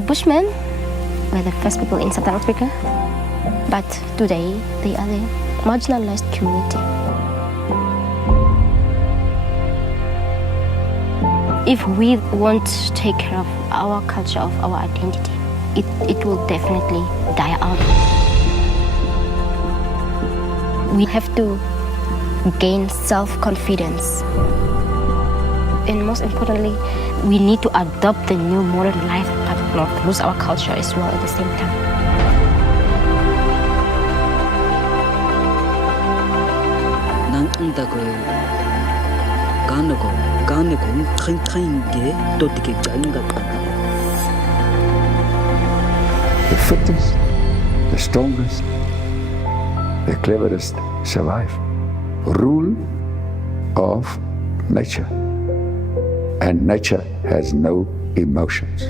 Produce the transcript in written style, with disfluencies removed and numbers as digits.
The Bushmen were the first people in Southern Africa, but today they are the marginalized community. If we won't take care of our culture, of our identity, it will definitely die out. We have to gain self-confidence. And most importantly, we need to adopt the new modern life, but not lose our culture as well at the same time. The fittest, the strongest, the cleverest survive. Rule of nature. And nature has no emotions.